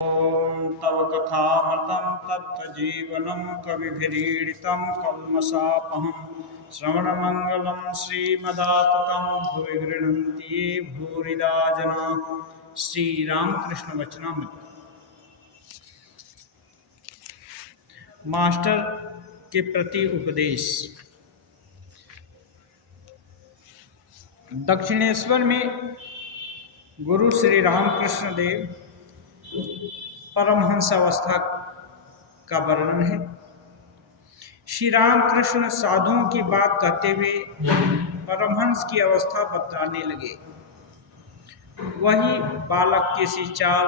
ॐ तव कथामृतं तत्त्वजीवनं कविभिरीडितं कल्मषापहं श्रवणमङ्गलं श्रीमदाततं भुवि गृह्णन्ति ये भूरिदा जनाः। श्री रामकृष्ण वचनामृत। मास्टर के प्रति उपदेश। दक्षिणेश्वर में गुरु श्री रामकृष्ण देव परमहंस अवस्था का वर्णन है। श्री रामकृष्ण साधुओं की बात करते हुए परमहंस की अवस्था बताने लगे। वही बालक की सी चाल,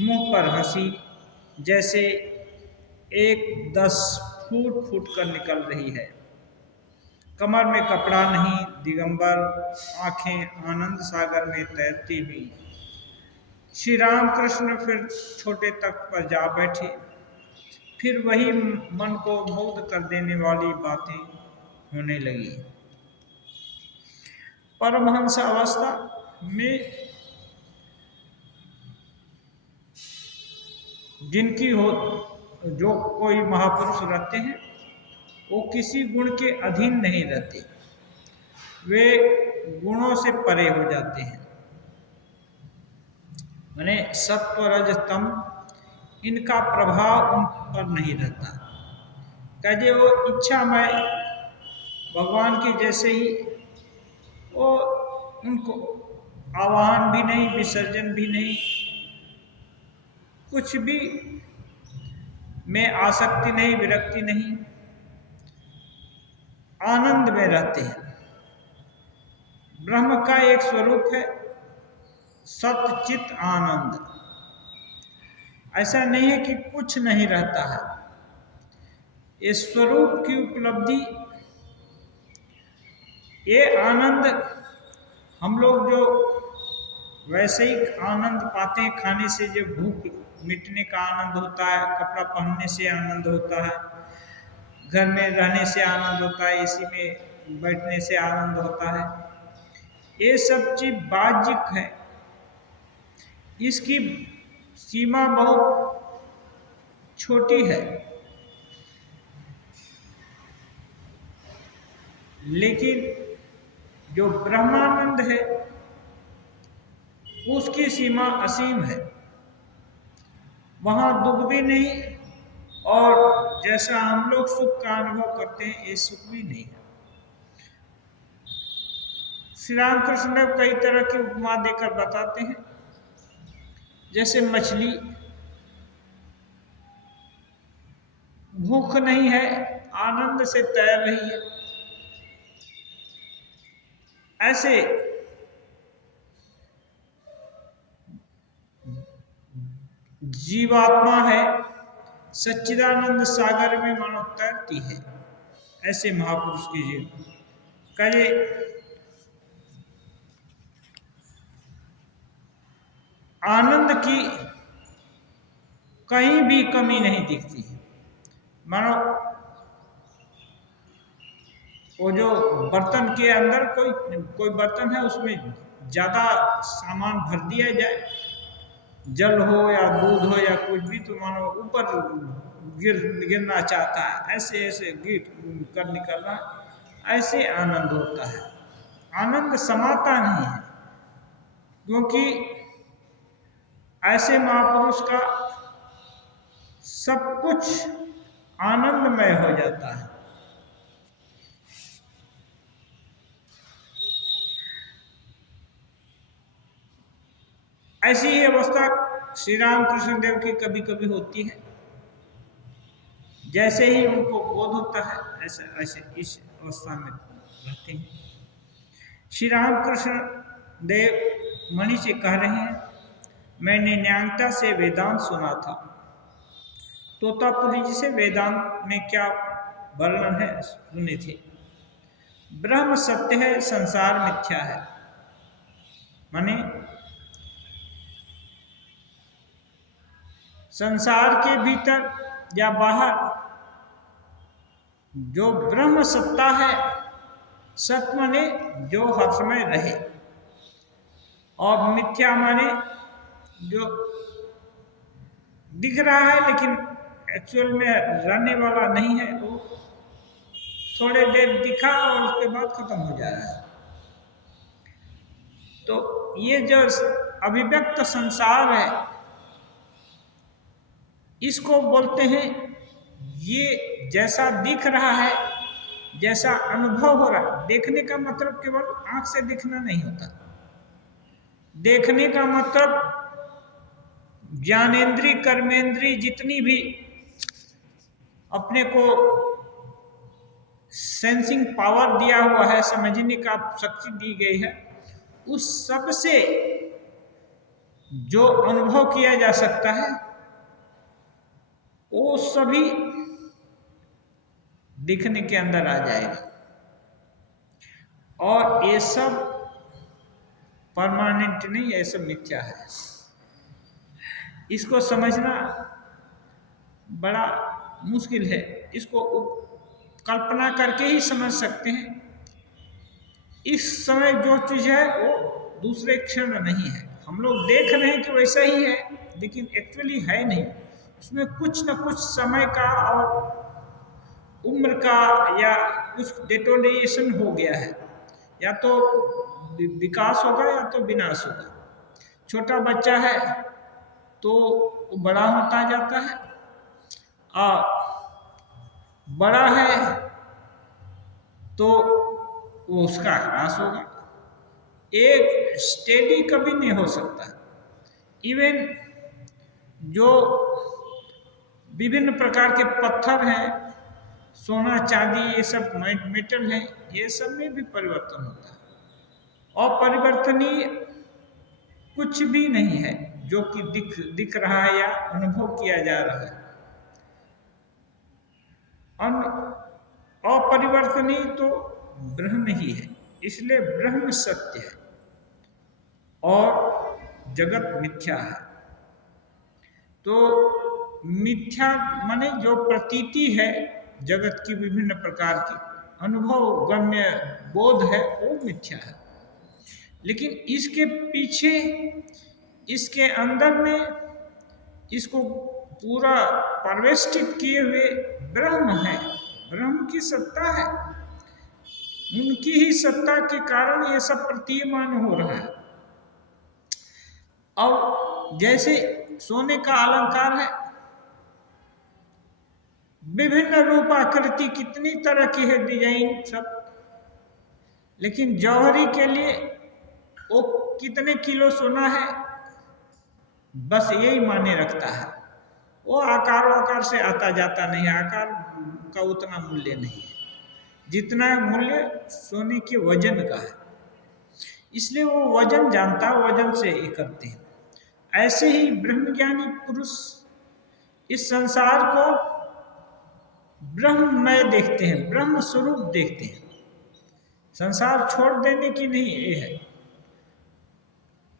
मुंह पर हंसी जैसे एक 10 फूट फूट कर निकल रही है। कमर में कपड़ा नहीं, दिगंबर, आंखें आनंद सागर में तैरती हुई। श्री रामकृष्ण फिर छोटे तख्त पर जा बैठे। फिर वही मन को मुग्ध कर देने वाली बातें होने लगी। परमहंस अवस्था में जिनकी हो जो कोई महापुरुष रहते हैं वो किसी गुण के अधीन नहीं रहते, वे गुणों से परे हो जाते हैं। माने सत्व रज तम इनका प्रभाव उन पर नहीं रहता। कहे वो इच्छामय भगवान के जैसे ही, वो उनको आवाहन भी नहीं, विसर्जन भी नहीं, कुछ भी में आसक्ति नहीं, विरक्ति नहीं, आनंद में रहते हैं। ब्रह्म का एक स्वरूप है सतचित आनंद। ऐसा नहीं है कि कुछ नहीं रहता है। इस स्वरूप की उपलब्धि, ये आनंद हम लोग जो वैश्विक आनंद पाते हैं, खाने से जो भूख मिटने का आनंद होता है, कपड़ा पहनने से आनंद होता है, घर में रहने से आनंद होता है, एसी में बैठने से आनंद होता है, ये सब चीज बाह्यिक है। इसकी सीमा बहुत छोटी है, लेकिन जो ब्रह्मानंद है उसकी सीमा असीम है। वहां दुख भी नहीं, और जैसा हम लोग सुख का अनुभव करते हैं ये सुख भी नहीं है। श्री रामकृष्ण देव कई तरह की उपमा देकर बताते हैं। जैसे मछली भूख नहीं है, आनंद से तैर रही है, ऐसे जीवात्मा है सच्चिदानंद सागर में मानो तैरती है। ऐसे महापुरुष की जीव कहे आनंद की कहीं भी कमी नहीं दिखती है। मानो वो जो बर्तन के अंदर कोई बर्तन है, उसमें ज्यादा सामान भर दिया जाए, जल हो या दूध हो या कुछ भी, तो मानो ऊपर गिरना चाहता है, ऐसे ऐसे गिर कर निकलना, ऐसे आनंद होता है। आनंद समाता नहीं है, क्योंकि ऐसे महापुरुष का सब कुछ आनंदमय हो जाता है। ऐसी ही अवस्था श्री रामकृष्ण देव की कभी कभी होती है। जैसे ही उनको बोध होता है ऐसे ऐसे इस अवस्था में रहते हैं। श्री रामकृष्ण देव मणि से कह रहे हैं, मैंने न्यांगता से वेदांत सुना था। तोतापुरी जी से वेदांत में क्या वर्णन है सुने थे। ब्रह्म सत्य है, संसार मिथ्या है। माने संसार के भीतर या बाहर जो ब्रह्म सत्ता है, सत्य माने जो हर समय रहे, और मिथ्या माने जो दिख रहा है लेकिन एक्चुअल में रहने वाला नहीं है, वो थोड़े देर दिखा और उसके बाद खत्म हो जा रहा है। तो ये जो अभिव्यक्त संसार है, इसको बोलते हैं, ये जैसा दिख रहा है, जैसा अनुभव हो रहा है। देखने का मतलब केवल आंख से दिखना नहीं होता। देखने का मतलब ज्ञानेंद्री कर्मेंद्री जितनी भी अपने को सेंसिंग पावर दिया हुआ है, समझने का शक्ति दी गई है, उस सब से जो अनुभव किया जा सकता है वो सभी दिखने के अंदर आ जाएगा। और ये सब परमानेंट नहीं, ये सब मिथ्या है। इसको समझना बड़ा मुश्किल है, इसको कल्पना करके ही समझ सकते हैं। इस समय जो चीज है वो दूसरे क्षण नहीं है। हम लोग देख रहे हैं कि वैसा ही है, लेकिन एक्चुअली है नहीं। उसमें कुछ न कुछ समय का और उम्र का या कुछ डेटोनेशन हो गया है, या तो विकास होगा या तो विनाश होगा। छोटा बच्चा है तो वो बड़ा होता जाता है, और बड़ा है तो वो उसका ह्रास होगा। एक स्टेडी कभी नहीं हो सकता। इवन जो विभिन्न प्रकार के पत्थर हैं, सोना चांदी, ये सब मेटल है, ये सब में भी परिवर्तन होता है। अपरिवर्तनीय कुछ भी नहीं है जो कि दिख रहा है या अनुभव किया जा रहा है। अपरिवर्तनीय तो ब्रह्म ही है, इसलिए ब्रह्म सत्य है और जगत मिथ्या है। तो मिथ्या माने जो प्रतीति है जगत की विभिन्न प्रकार की, अनुभव गम्य बोध है, वो मिथ्या है। लेकिन इसके पीछे, इसके अंदर में इसको पूरा परिवेष्टित किए हुए ब्रह्म है, ब्रह्म की सत्ता है। उनकी ही सत्ता के कारण ये सब प्रतीयमान हो रहा है। और जैसे सोने का अलंकार है, विभिन्न रूप आकृति, कितनी तरह की है डिजाइन सब, लेकिन जौहरी के लिए वो कितने किलो सोना है बस यही माने रखता है। वो आकार से आता जाता नहीं है, आकार का उतना मूल्य नहीं है जितना मूल्य सोने के वजन का है। इसलिए वो वजन जानता, वजन से ये करते हैं। ऐसे ही ब्रह्मज्ञानी पुरुष इस संसार को ब्रह्ममय देखते हैं, ब्रह्म स्वरूप देखते हैं। संसार छोड़ देने की नहीं ये है।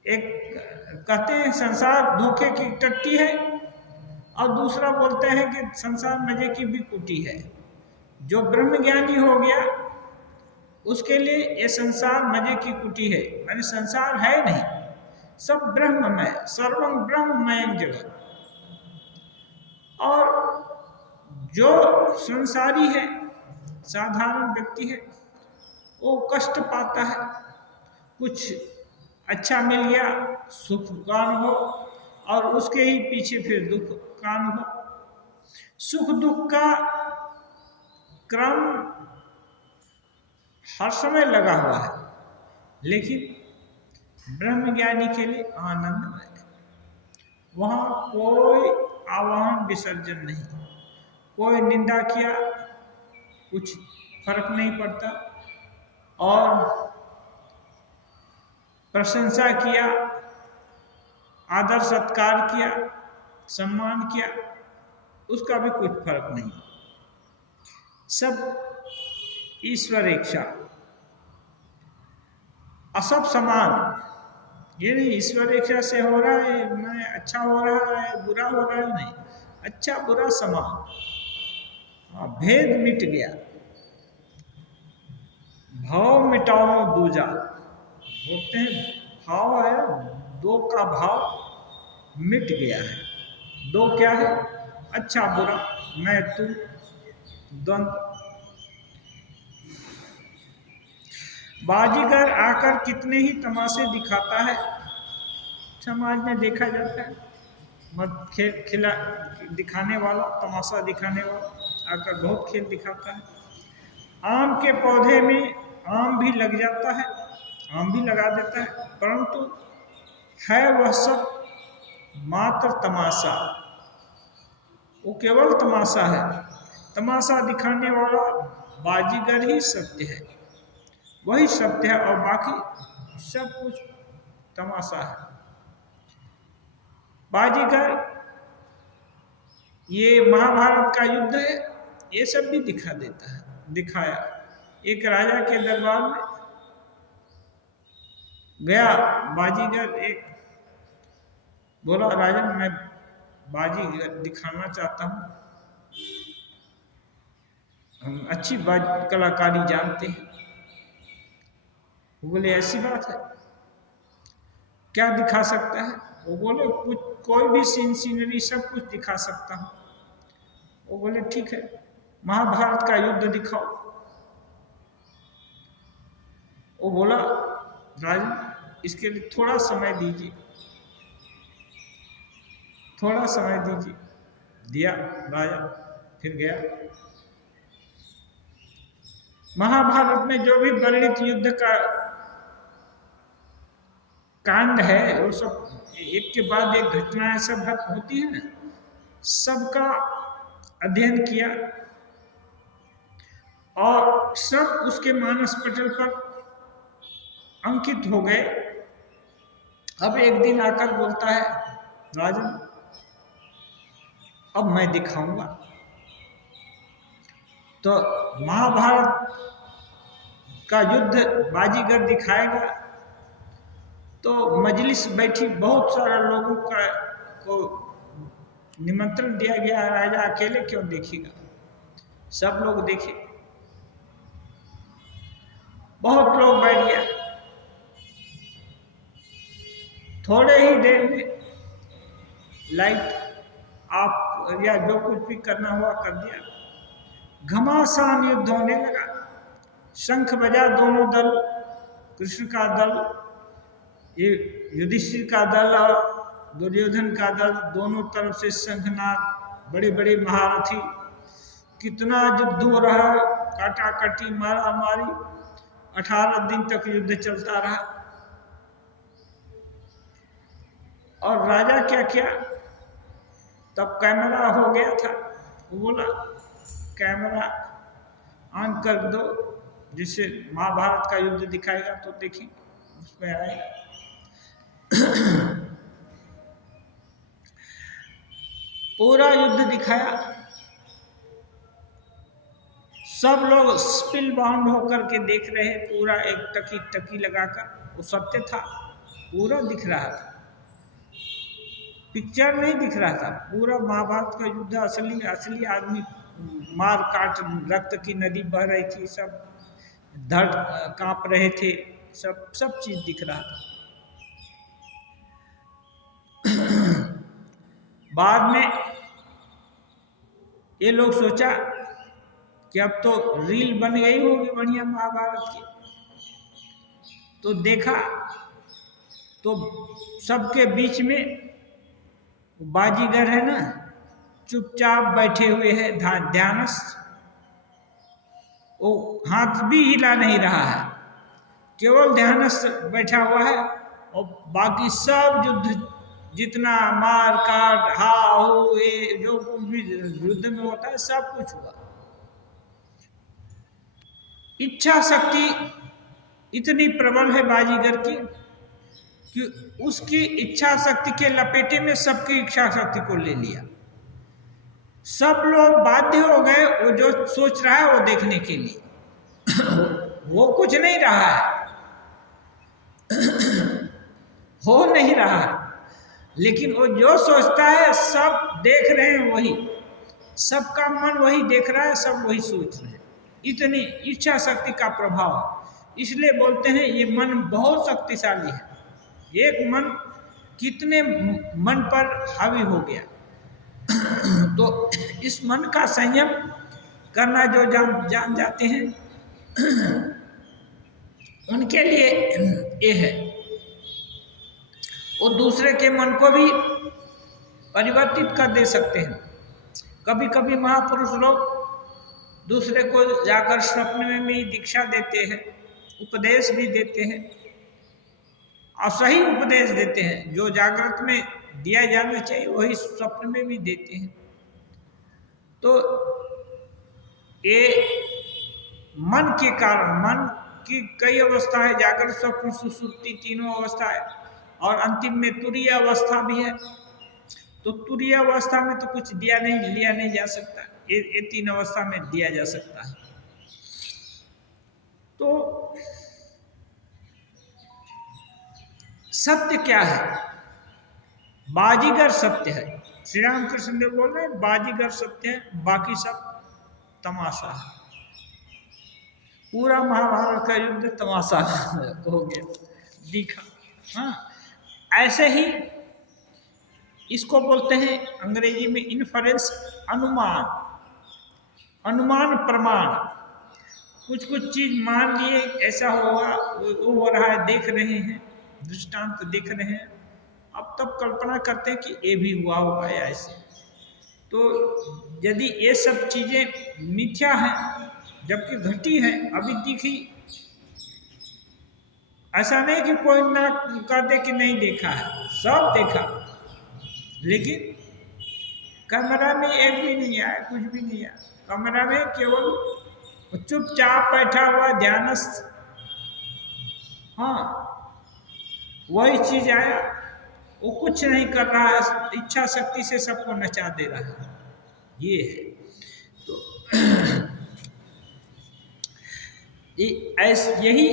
एक कहते हैं संसार धोखे की टट्टी है, और दूसरा बोलते हैं कि संसार मजे की भी कुटी है। जो ब्रह्मज्ञानी हो गया उसके लिए ये संसार मजे की कुटी है, माने संसार है नहीं, सब ब्रह्ममय, सर्वम ब्रह्ममय जगत। और जो संसारी है, साधारण व्यक्ति है, वो कष्ट पाता है। कुछ अच्छा मिल गया, सुख का अनुभव, और उसके ही पीछे फिर दुख का अनुभव। सुख दुख का क्रम हर समय लगा हुआ है, लेकिन ब्रह्मज्ञानी के लिए आनंदमय है। वहाँ कोई आवाहन विसर्जन नहीं, कोई निंदा किया कुछ फर्क नहीं पड़ता, और प्रशंसा किया, आदर सत्कार किया, सम्मान किया, उसका भी कुछ फर्क नहीं। सब ईश्वर इच्छा, असब समान। ये नहीं ईश्वर इच्छा से हो रहा है, मैं अच्छा हो रहा है, बुरा हो रहा है, नहीं, अच्छा बुरा समान। भेद मिट गया, भाव मिटाओ दूजा, बोलते हैं भाव है, दो का भाव मिट गया है। दो क्या है? अच्छा बुरा, मैं तू, द्वंद्व। बाजीगर आकर कितने ही तमाशे दिखाता है, समाज में देखा जाता है। मत खिला दिखाने वाला, तमाशा दिखाने वाला आकर बहुत खेल दिखाता है। आम के पौधे में आम भी लग जाता है, आम भी लगा देता है, परंतु है वह सब मात्र तमाशा। वो केवल तमाशा है। तमाशा दिखाने वाला बाजीगर ही सत्य है, वही सत्य है, और बाकी सब कुछ तमाशा है। बाजीगर, ये महाभारत का युद्ध है, ये सब भी दिखा देता है, दिखाया। एक राजा के दरबार में गया बाजीगर, एक बोला राजा मैं बाजीगर दिखाना चाहता हूँ, हम अच्छी कलाकारी जानते हैं। वो बोले ऐसी बात है, क्या दिखा सकता है? वो बोले कुछ, कोई भी सीनरी सब कुछ दिखा सकता हूँ। वो बोले ठीक है, महाभारत का युद्ध दिखाओ। वो बोला राजा इसके लिए थोड़ा समय दीजिए, थोड़ा समय दीजिए। दिया राजा, फिर गया। महाभारत में जो भी वर्णित युद्ध का कांड है, वो सब एक के बाद एक घटनाएं सब होती है ना, सबका अध्ययन किया और सब उसके मानस पटल पर अंकित हो गए। अब एक दिन आकर बोलता है राजन अब मैं दिखाऊंगा। तो महाभारत का युद्ध बाजीगर दिखाएगा। तो मजलिस बैठी, बहुत सारे लोगों को निमंत्रण दिया गया, राजा अकेले क्यों देखेगा, सब लोग देखे। बहुत लोग बैठ गया, थोड़े ही देर में लाइट आप या जो कुछ भी करना हुआ कर दिया। घमासान युद्ध होने लगा, शंख बजा दोनों दल, कृष्ण का दल, ये युधिष्ठिर का दल और दुर्योधन का दल, दोनों तरफ से शंखनाद, बड़े बड़े महारथी, कितना युद्ध हो रहा, काटा कटी, मारा मारी, 18 दिन तक युद्ध चलता रहा। और राजा क्या किया, तब कैमरा हो गया था, वो बोला कैमरा ऑन कर दो, जिससे महाभारत का युद्ध दिखाएगा तो देखिए उसमें आएगा। पूरा युद्ध दिखाया, सब लोग स्पिल बाउंड होकर के देख रहे हैं, पूरा एक टकी टकी लगाकर। वो सत्य था, पूरा दिख रहा था, पिक्चर नहीं दिख रहा था, पूरा महाभारत का युद्ध असली असली आदमी मार काट, रक्त की नदी बह रही थी, सब धड़ कांप रहे थे, सब चीज दिख रहा था। बाद में ये लोग सोचा कि अब तो रील बन गई होगी बढ़िया महाभारत की। तो देखा तो सबके बीच में बाजीगर है ना, चुपचाप बैठे हुए हैं, ध्यानस्थ। वो हाथ भी हिला नहीं रहा है, केवल ध्यानस्थ बैठा हुआ है। और बाकी सब युद्ध जितना मार काट हा हो, ये जो कुछ भी युद्ध में होता है सब कुछ हुआ। इच्छा शक्ति इतनी प्रबल है बाजीगर की कि उसकी इच्छा शक्ति के लपेटे में सबकी इच्छा शक्ति को ले लिया। सब लोग बाध्य हो गए वो जो सोच रहा है वो देखने के लिए। वो कुछ नहीं रहा है, हो नहीं रहा है, लेकिन वो जो सोचता है सब देख रहे हैं, वही सबका मन वही देख रहा है, सब वही सोच रहे हैं। इतनी इच्छा शक्ति का प्रभाव, इसलिए बोलते हैं ये मन बहुत शक्तिशाली है। एक मन कितने मन पर हावी हो गया। तो इस मन का संयम करना जो जान जाते हैं उनके लिए ये है। वो दूसरे के मन को भी परिवर्तित कर दे सकते हैं। कभी कभी महापुरुष लोग दूसरे को जाकर स्वप्न में भी दीक्षा देते हैं, उपदेश भी देते हैं और सही उपदेश देते हैं। जो जागृत में दिया जाना चाहिए वही स्वप्न में भी देते हैं। तो ये मन के कारण, मन की कई अवस्थाएं, जागृत स्वप्न सुषुप्ति तीनों अवस्थाएं, और अंतिम में तुरीय अवस्था भी है। तो तुरीय अवस्था में तो कुछ लिया नहीं जा सकता, ये तीन अवस्था में दिया जा सकता है। तो सत्य क्या है? बाजीगर सत्य है। श्री राम कृष्ण देव बोल रहे हैं बाजीगर सत्य है, बाकी सब तमाशा है। पूरा महाभारत का युद्ध तमाशा हो गया, दिखा। हाँ, ऐसे ही इसको बोलते हैं अंग्रेजी में इन्फरेंस, अनुमान, अनुमान प्रमाण। कुछ चीज मान लिए ऐसा होगा, वो हो रहा है, देख रहे हैं, दृष्टांत देख रहे हैं, अब तब कल्पना करते हैं कि ये भी हुआ होगा या ऐसे। तो यदि ये सब चीजें मिथ्या हैं जबकि घटी है, अभी दिखी, ऐसा नहीं कि कोई ना कर दे कि नहीं देखा है, सब देखा, लेकिन कमरा में एक भी नहीं आया, कुछ भी नहीं आया। कमरा में केवल चुपचाप बैठा हुआ ध्यानस्थ, हाँ, वही चीज आया, वो कुछ नहीं कर रहा है, इच्छा शक्ति से सबको नचा दे रहा है, ये है। तो यही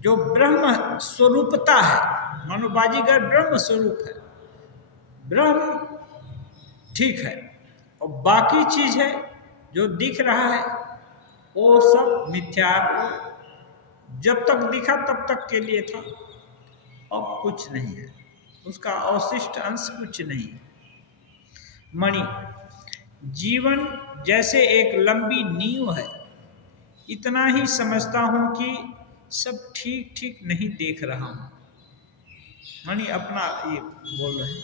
जो ब्रह्म स्वरूपता है, मानो बाजीगर ब्रह्म स्वरूप है, ब्रह्म ठीक है, और बाकी चीज है जो दिख रहा है वो सब मिथ्या। जब तक दिखा तब तक के लिए था, अब कुछ नहीं है, उसका अवशिष्ट अंश कुछ नहीं है। मणि, जीवन जैसे एक लंबी नींव है, इतना ही समझता हूं कि सब ठीक ठीक नहीं देख रहा हूं। मणि अपना ये बोल रहे हैं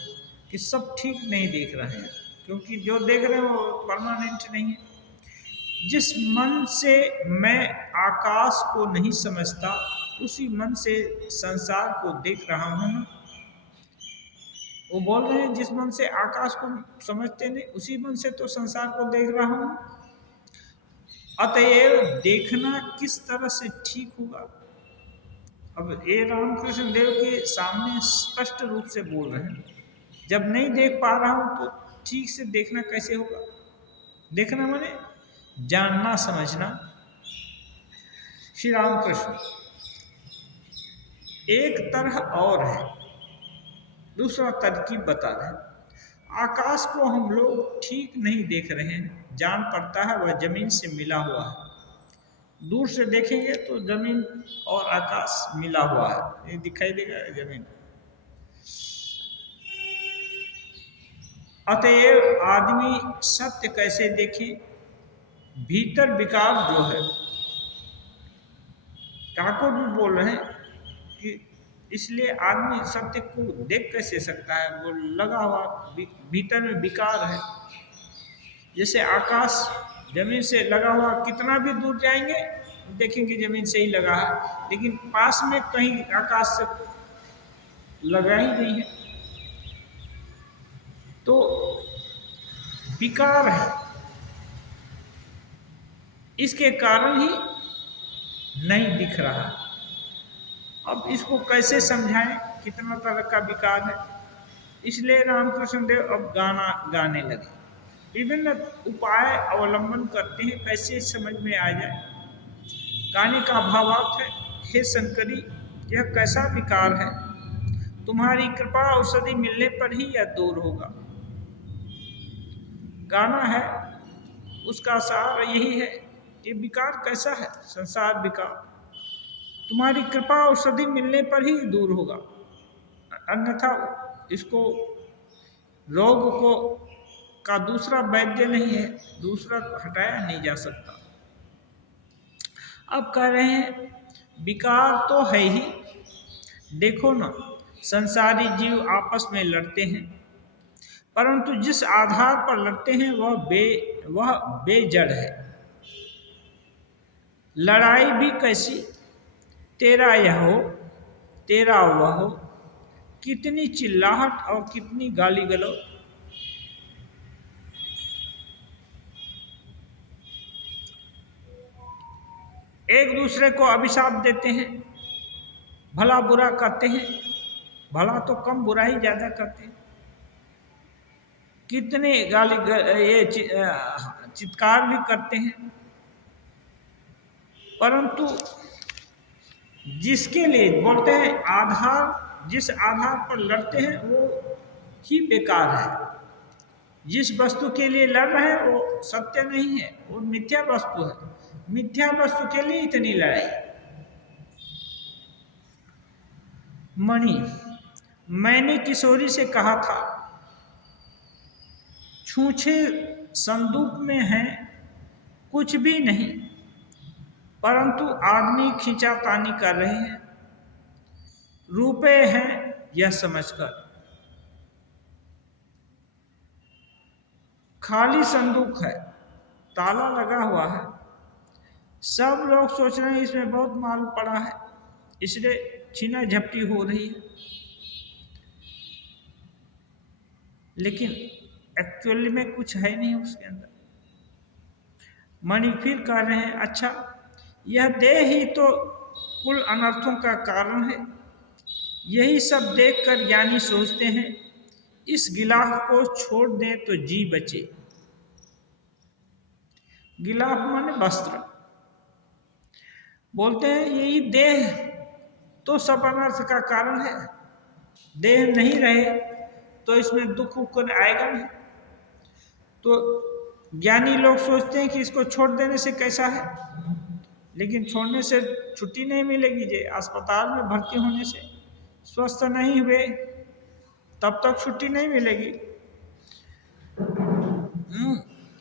कि सब ठीक नहीं देख रहे हैं, क्योंकि जो देख रहे हैं वो परमानेंट नहीं है। जिस मन से मैं आकाश को नहीं समझता, उसी मन से संसार को देख रहा हूं ना। वो बोल रहे हैं जिस मन से आकाश को समझते नहीं, उसी मन से तो संसार को देख रहा हूं। अतएव देखना किस तरह से ठीक होगा? अब ये रामकृष्ण देव के सामने स्पष्ट रूप से बोल रहे हैं, जब नहीं देख पा रहा हूं तो ठीक से देखना कैसे होगा? देखना माने जानना, समझना। श्री रामकृष्ण एक तरह और है, दूसरा तरकीब बता रहे हैं। आकाश को हम लोग ठीक नहीं देख रहे हैं, जान पड़ता है वह जमीन से मिला हुआ है। दूर से देखेंगे तो जमीन और आकाश मिला हुआ है, ये दिखाई देगा जमीन। अतएव आदमी सत्य कैसे देखे? भीतर विकार जो है, ठाकुर भी बोल रहे हैं कि इसलिए आदमी सत्य को देख कैसे सकता है, वो लगा हुआ भीतर में विकार है। जैसे आकाश जमीन से लगा हुआ, कितना भी दूर जाएंगे देखेंगे जमीन से ही लगा है, लेकिन पास में कहीं आकाश से लगा ही नहीं है, तो विकार है। इसके कारण ही नहीं दिख रहा। अब इसको कैसे समझाएं, कितना तरह का विकार है? इसलिए रामकृष्ण देव अब गाना गाने लगे, विभिन्न उपाय अवलंबन करते हैं कैसे समझ में आ जाए। गाने का भावार्थ है, हे शंकरी, यह कैसा विकार है? तुम्हारी कृपा औषधि मिलने पर ही यह दूर होगा। गाना है, उसका सार यही है, ये विकार कैसा है? संसार विकार तुम्हारी कृपा औषधि मिलने पर ही दूर होगा, अन्यथा इसको रोग को का दूसरा वैद्य नहीं है, दूसरा हटाया नहीं जा सकता। अब कह रहे हैं विकार तो है ही, देखो ना संसारी जीव आपस में लड़ते हैं, परंतु जिस आधार पर लड़ते हैं वह बेजड़ है। लड़ाई भी कैसी, तेरा यह हो तेरा वह हो, कितनी चिल्लाहट और कितनी गाली गलौज। एक दूसरे को अभिशाप देते हैं, भला बुरा करते हैं, भला तो कम बुरा ही ज्यादा करते हैं। कितने ये चित्कार भी करते हैं, परंतु जिसके लिए बोलते हैं आधार, जिस आधार पर लड़ते हैं वो ही बेकार है। जिस वस्तु के लिए लड़ रहे हैं वो सत्य नहीं है, वो मिथ्या वस्तु है। मिथ्या वस्तु के लिए इतनी लड़ाई। मणि, मैंने किशोरी से कहा था छूछे संदूक में है कुछ भी नहीं, परंतु आदमी खींचातानी कर रहे हैं रुपए हैं यह समझकर। खाली संदूक है, ताला लगा हुआ है, सब लोग सोच रहे हैं इसमें बहुत माल पड़ा है, इसलिए छीना झपटी हो रही है, लेकिन एक्चुअली में कुछ है नहीं उसके अंदर। मणि फिर कह रहे हैं अच्छा यह देह ही तो कुल अनर्थों का कारण है। यही सब देखकर ज्ञानी सोचते हैं इस गिलाफ को छोड़ दें तो जी बचे। गिलाफ माने वस्त्र। बोलते हैं यही देह तो सब अनर्थ का कारण है, देह नहीं रहे तो इसमें दुख आएगा नहीं। तो ज्ञानी लोग सोचते हैं कि इसको छोड़ देने से कैसा है, लेकिन छोड़ने से छुट्टी नहीं मिलेगी। जे अस्पताल में भर्ती होने से स्वस्थ नहीं हुए तब तक छुट्टी नहीं मिलेगी।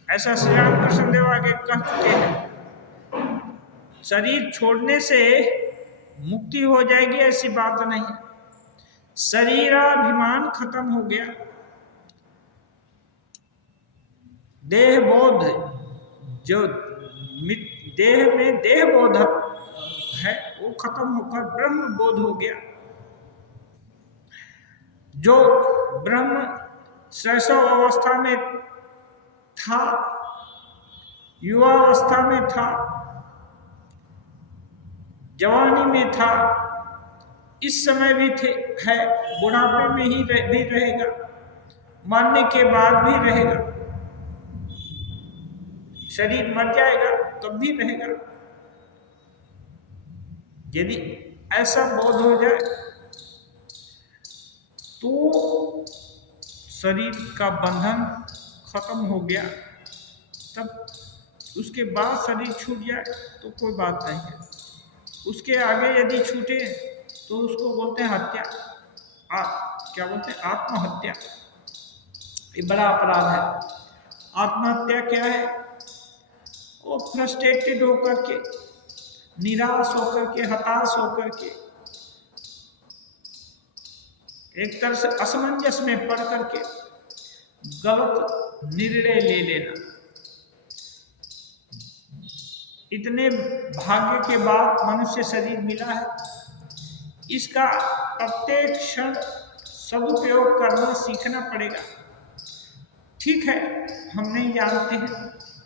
ऐसा श्री रामकृष्ण देव आगे कह चुके हैं। शरीर छोड़ने से मुक्ति हो जाएगी ऐसी बात नहीं। शरीराभिमान खत्म हो गया, देह बोध जो देह में देह बोध है वो खत्म होकर ब्रह्म बोध हो गया। जो ब्रह्म शैशव अवस्था में था, युवा अवस्था में था, जवानी में था, इस समय भी है, बुढ़ापे में ही भी रहेगा, मरने के बाद भी रहेगा। शरीर मर जाएगा तब भी रहेगा। यदि ऐसा बोध हो जाए तो शरीर का बंधन खत्म हो गया, तब उसके बाद शरीर छूट जाए तो कोई बात नहीं है। उसके आगे यदि छूटे तो उसको बोलते हैं हत्या। क्या बोलते हैं? आत्महत्या। ये बड़ा अपराध है। आत्महत्या क्या है? वो फ्रस्ट्रेटेड होकर के, निराश होकर के, हताश होकर के, एक तरह से असमंजस में पड़ करके गलत निर्णय ले लेना। इतने भाग्य के बाद मनुष्य शरीर मिला है, इसका प्रत्येक क्षण सदुपयोग करना सीखना पड़ेगा। ठीक है, हम नहीं जानते हैं,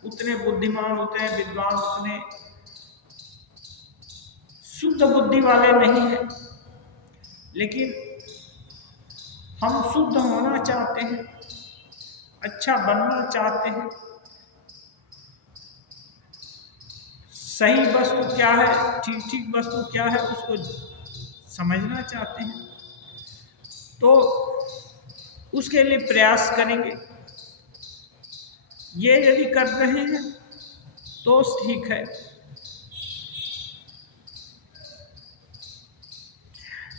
उतने बुद्धिमान होते हैं, विद्वान उतने शुद्ध बुद्धि वाले नहीं हैं, लेकिन हम शुद्ध होना चाहते हैं, अच्छा बनना चाहते हैं, सही वस्तु क्या है, ठीक ठीक वस्तु क्या है उसको समझना चाहते हैं, तो उसके लिए प्रयास करेंगे। ये यदि कर रहे हैं तो ठीक है।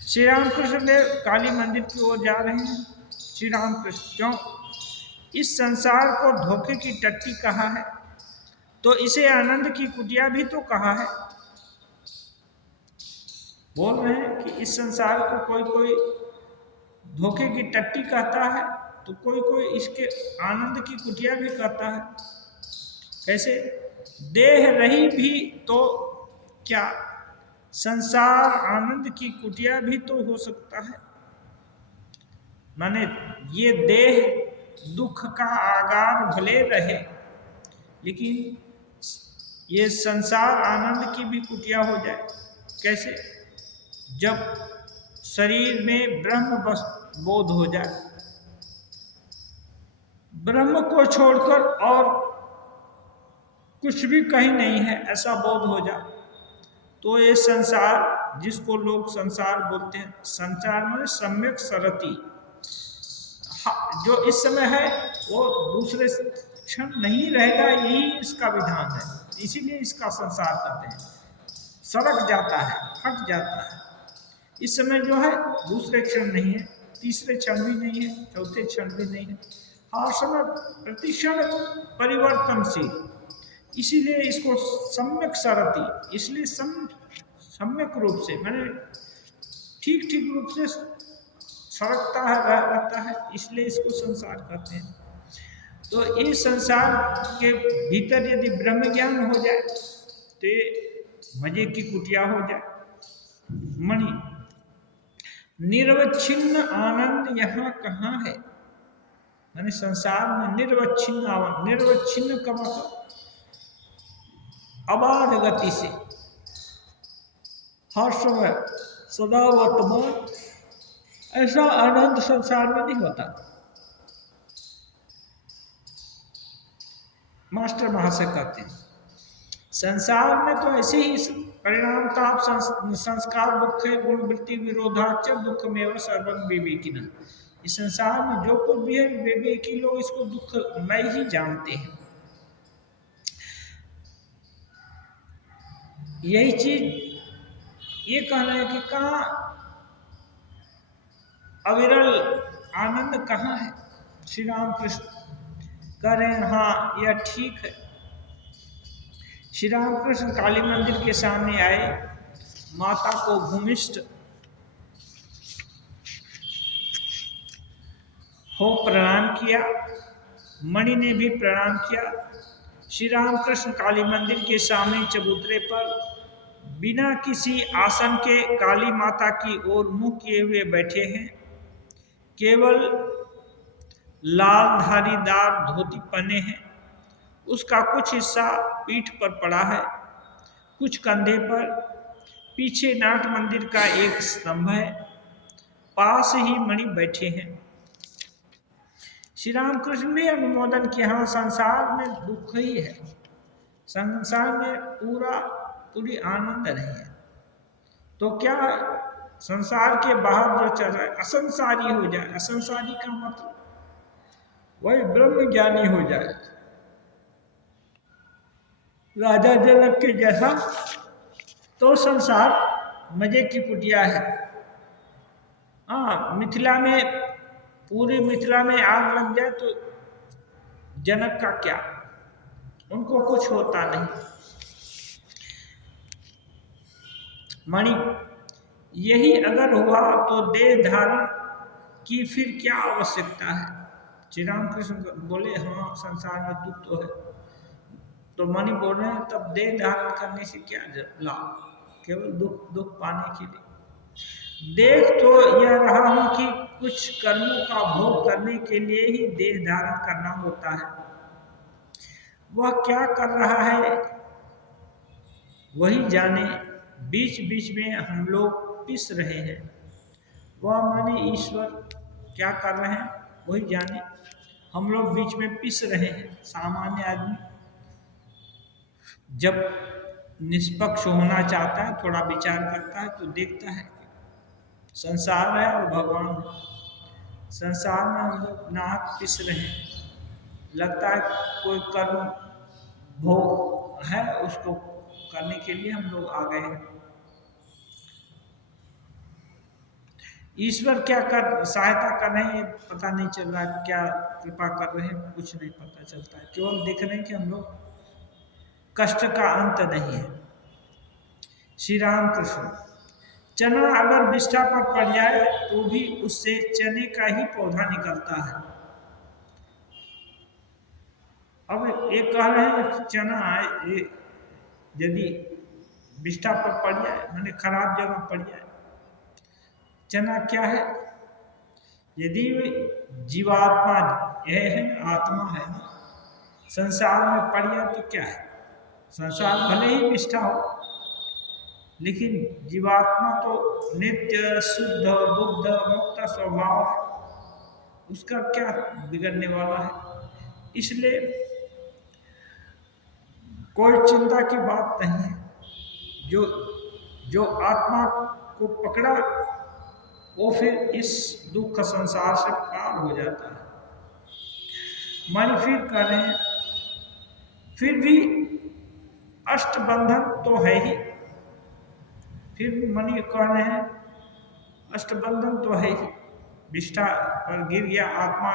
श्री रामकृष्ण देव काली मंदिर की ओर जा रहे हैं। श्री रामकृष्ण क्यों इस संसार को धोखे की टट्टी कहा है, तो इसे आनंद की कुटिया भी तो कहा है। बोल रहे हैं कि इस संसार को कोई कोई धोखे की टट्टी कहता है, तो कोई कोई इसके आनंद की कुटिया भी कहता है। कैसे? देह रही भी तो क्या संसार आनंद की कुटिया भी तो हो सकता है। माने ये देह दुख का आगार भले रहे, लेकिन ये संसार आनंद की भी कुटिया हो जाए। कैसे? जब शरीर में ब्रह्म बोध हो जाए, ब्रह्म को छोड़कर और कुछ भी कहीं नहीं है ऐसा बोध हो जाए, तो ये संसार, जिसको लोग संसार बोलते हैं, संसार में सम्यक सरति, जो इस समय है वो दूसरे क्षण नहीं रहेगा, यही इसका विधान है। इसीलिए इसका संसार कहते हैं। सरक जाता है, हट जाता है। इस समय जो है दूसरे क्षण नहीं है, तीसरे क्षण भी नहीं है, चौथे क्षण भी नहीं है, हर समय प्रतिक्षण परिवर्तनशील। इसीलिए इसको सम्यक सरति, इसलिए सम्यक रूप से, मैंने ठीक ठीक रूप से सरकता है, रहता है, इसलिए इसको संसार कहते हैं। तो इस संसार के भीतर यदि ब्रह्म ज्ञान हो जाए तो ये मजे की कुटिया हो जाए। मणि निर्वच्छिन्न आनंद यहाँ कहाँ है? यानी संसार में निर्वच्छिन्न आनंद, निर्वच्छिन्न का मतलब अबाध गति से हर समय सदा वर्तमान, ऐसा आनंद संसार में नहीं होता। मास्टर महाशय कहते हैं संसार में तो ऐसे ही परिणाम ताप संस्कार दुख गुण वृत्ति विरोधाच दुख में सर्वं विवेकिन। इस संसार में जो कुछ भी है, विवेकी लोग इसको दुख में ही जानते हैं। यही चीज ये कहना है कि कहाँ अविरल आनंद कहाँ है? श्री राम कृष्ण कह रहे हैं हाँ यह ठीक है। श्री राम कृष्ण काली मंदिर के सामने आए, माता को भूमिष्ठ हो प्रणाम किया, मणि ने भी प्रणाम किया। श्री राम कृष्ण काली मंदिर के सामने चबूतरे पर बिना किसी आसन के काली माता की ओर मुंह किए हुए बैठे हैं। केवल लाल धारीदार धोती पहने हैं। उसका कुछ हिस्सा पीठ पर पड़ा है, कुछ कंधे पर। पीछे नाट मंदिर का एक स्तंभ है, पास ही मणि बैठे हैं। श्री राम कृष्ण ने अनुमोदन किया, हाँ संसार में दुख ही है, संसार में पूरी आनंद नहीं है। तो क्या संसार के बाहर जो चल रहा है असंसारी हो जाए। असंसारी का मतलब वही ब्रह्म ज्ञानी हो जाए, राजा जनक के जैसा, तो संसार मजे की कुटिया है। हाँ, मिथिला में, पूरी मिथिला में आग लग जाए तो जनक का क्या, उनको कुछ होता नहीं। मणि यही अगर हुआ तो देह धारण की फिर क्या आवश्यकता है? श्री राम कृष्ण बोले हाँ संसार में दुख तो है, तो मणि बोल रहे हैं तब देह धारण करने से क्या लाभ? केवल दुख पाने के लिए। देख तो यह रहा हूं कि कुछ कर्मों का भोग करने के लिए ही देह धारण करना होता है। वह क्या कर रहा है वही जाने। बीच बीच में हम लोग पिस रहे हैं, वह माने ईश्वर क्या कर रहे हैं वही जाने। हम लोग बीच में पिस रहे हैं। सामान्य आदमी जब निष्पक्ष होना चाहता है, थोड़ा विचार करता है, तो देखता है संसार है और भगवान है। संसार में हम लोग नाहक पिस रहे हैं। लगता है कोई कर्म भोग है, उसको करने के लिए हम लोग आ गए हैं। ईश्वर क्या कर सहायता कर रहे हैं पता नहीं चल रहा, क्या कृपा कर रहे हैं कुछ नहीं पता चलता है, केवल देख रहे हैं कि हम लोग कष्ट का अंत नहीं है। श्री राम कृष्ण। चना अगर विष्ठा पर पड़ जाए तो भी उससे चने का ही पौधा निकलता है। अब ये कह रहे हैं कि चना यदि विष्ठा पर पड़ जाए मैंने खराब जगह पड़ जाए, चना क्या है? यदि जीवात्मा यह है, आत्मा है ना, संसार में पड़ जाए तो क्या है? संसार भले ही विष्ठा हो, लेकिन जीवात्मा तो नित्य शुद्ध बुद्ध मुक्त स्वभाव है, उसका क्या बिगड़ने वाला है? इसलिए कोई चिंता की बात नहीं है। जो जो आत्मा को पकड़ा वो फिर इस दुख संसार से पार हो जाता है। मन फिर कह रहे हैं फिर भी अष्टबंधन तो है ही, फिर भी मणि कह रहे हैं अष्टबंधन तो है ही। विष्ठा पर गिर गया, आत्मा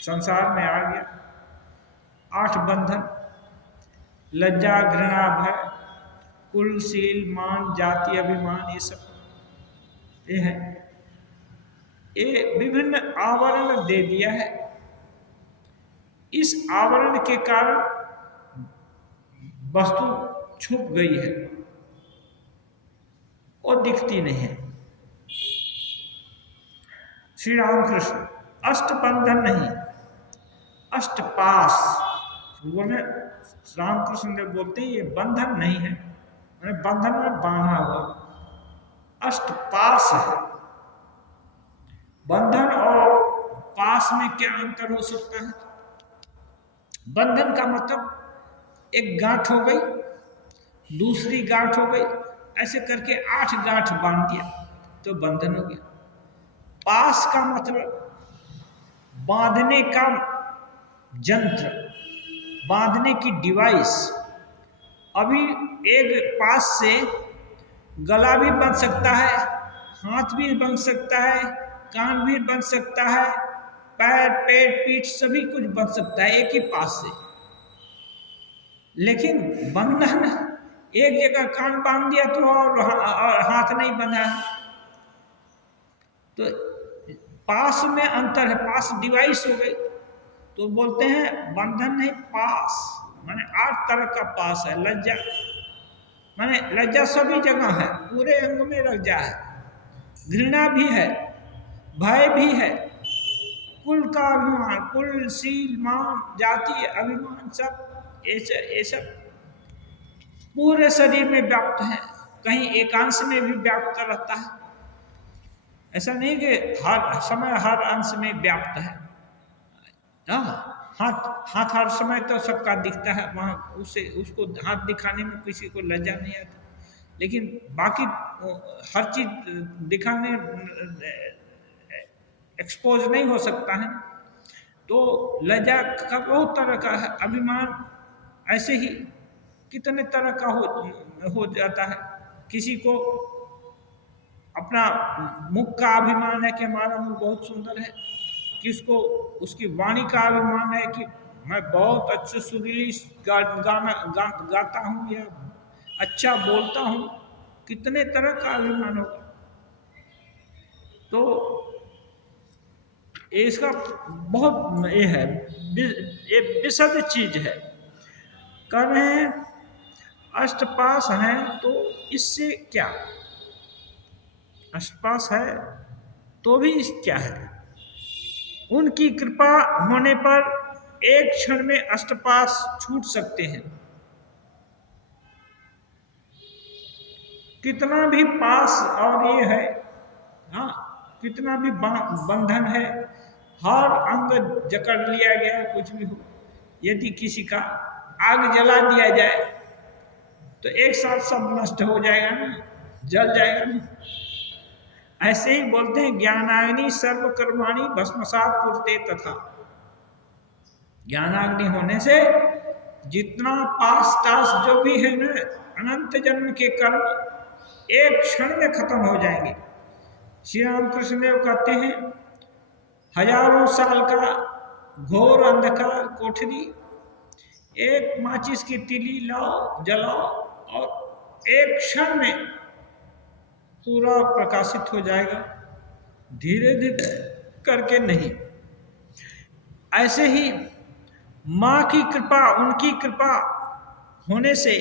संसार में आ गया। 8 बंधन, लज्जा घृणा भय कुल शील मान जाति अभिमान, ये सब ये है, ये विभिन्न आवरण दे दिया है। इस आवरण के कारण वस्तु छुप गई है और दिखती नहीं है। श्री रामकृष्ण। अष्टबंधन नहीं, अष्टपास बोले रामकृष्ण देव बोलते हैं ये बंधन नहीं है, मैंने बंधन में बांधा हुआ, अष्टपास है। बंधन और पास में क्या अंतर हो सकता है? बंधन का मतलब एक गांठ हो गई, दूसरी गांठ हो गई, ऐसे करके 8 गांठ बांध दिया तो बंधन हो गया। पास का मतलब बांधने का यंत्र, बांधने की डिवाइस। अभी एक पास से गला भी बन सकता है, हाथ भी बन सकता है, कान भी बन सकता है, पैर पेट पीठ सभी कुछ बन सकता है एक ही पास से। लेकिन बंधन एक जगह कान बांध दिया तो और हाथ नहीं बंधा है, तो पास में अंतर है, पास डिवाइस हो गई। तो बोलते हैं बंधन नहीं पास, माने 8 तरह का पास है। लज्जा माने लज्जा सभी जगह है, पूरे अंग में लज्जा है, घृणा भी है, भय भी है, कुल का अभिमान, कुल शील मान जाति अभिमान सब ये सब पूरे शरीर में व्याप्त है, कहीं एकांश में भी व्याप्त रहता है। ऐसा नहीं कि हर समय हर अंश में व्याप्त है। हाथ हर समय तो सबका दिखता है, वहाँ उसको हाथ दिखाने में किसी को लज्जा नहीं आता, लेकिन बाकी हर चीज दिखाने एक्सपोज नहीं हो सकता है। तो लज्जा का बहुत तरह का है, अभिमान ऐसे ही कितने तरह का हो जाता है। किसी को अपना मुख का अभिमान है कि हमारा मुख बहुत सुंदर है, किसको उसकी वाणी का अभिमान है कि मैं बहुत अच्छे सुरीली गाना गाता हूँ या अच्छा बोलता हूँ, कितने तरह का अभिमान होगा। तो इसका बहुत ये है, ये विशद चीज है। कह रहे हैं अष्टपास हैं तो इससे क्या, अष्टपास है तो भी क्या है? उनकी कृपा होने पर एक क्षण में अष्टपास छूट सकते हैं। कितना भी पास और ये है, हाँ कितना भी बंधन है, हर अंग जकड़ लिया गया, कुछ भी हो, यदि किसी का आग जला दिया जाए तो एक साथ सब नष्ट हो जाएगा ना, जल जाएगा ना। ऐसे ही बोलते हैं ज्ञानाग्नि सर्वकर्माणि भस्मसात कुरुते तथा। ज्ञानाग्नि होने से जितना पास टास जो भी है ना, अनंत जन्म के कर्म एक क्षण में खत्म हो जाएंगे। श्री रामकृष्ण देव कहते हैं, हजारों साल का घोर अंधकार कोठरी, एक माचिस की तीली लाओ, जलाओ और एक क्षण में पूरा प्रकाशित हो जाएगा, धीरे धीरे करके नहीं। ऐसे ही माँ की कृपा, उनकी कृपा होने से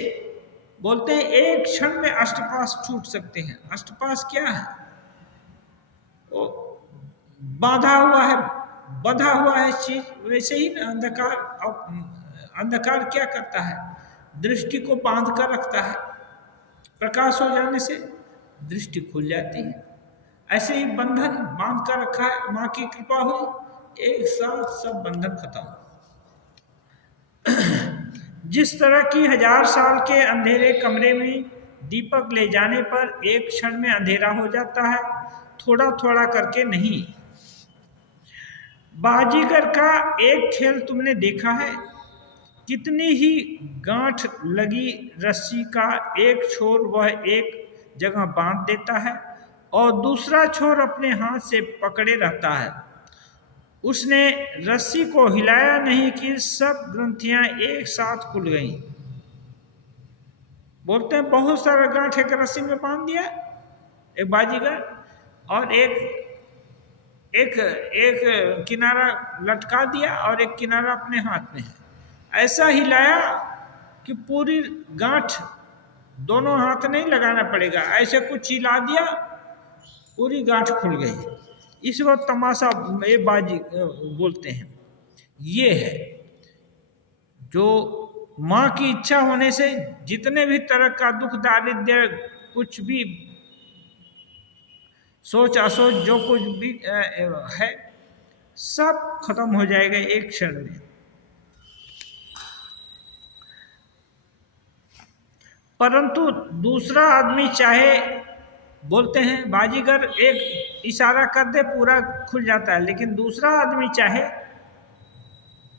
बोलते हैं एक क्षण में अष्टपाश छूट सकते हैं। अष्टपाश क्या है? वो बांधा हुआ है, बंधा हुआ है चीज। वैसे ही अंधकार, अंधकार क्या करता है? दृष्टि को बांध कर रखता है, प्रकाश हो जाने से दृष्टि खुल जाती है। ऐसे ही बंधन बांध कर रखा है, माँ की कृपा हुई, एक साथ सब बंधन खत्म। जिस तरह की 1000 साल के अंधेरे कमरे में दीपक ले जाने पर एक क्षण में अंधेरा हो जाता है, थोड़ा थोड़ा करके नहीं। बाजीगर का एक खेल तुमने देखा है? कितनी ही गांठ लगी रस्सी का एक छोर वह एक जगह बांध देता है और दूसरा छोर अपने हाथ से पकड़े रहता है। उसने रस्सी को हिलाया नहीं कि सब ग्रंथियां एक साथ खुल गईं। बोलते हैं बहुत सारा गांठ एक रस्सी में बांध दिया एक बाजीगर, और एक किनारा लटका दिया और एक किनारा अपने हाथ में है। ऐसा हिलाया कि पूरी गांठ, दोनों हाथ नहीं लगाना पड़ेगा, ऐसे कुछ हिला दिया, पूरी गांठ खुल गई। इस वक्त तमाशा ये बाजी बोलते हैं। ये है जो माँ की इच्छा होने से जितने भी तरह का दुख, दारिद्र्य, कुछ भी सोच असोच जो कुछ भी है, सब खत्म हो जाएगा एक क्षण में। परंतु दूसरा आदमी चाहे, बोलते हैं बाजीगर एक इशारा कर दे पूरा खुल जाता है, लेकिन दूसरा आदमी चाहे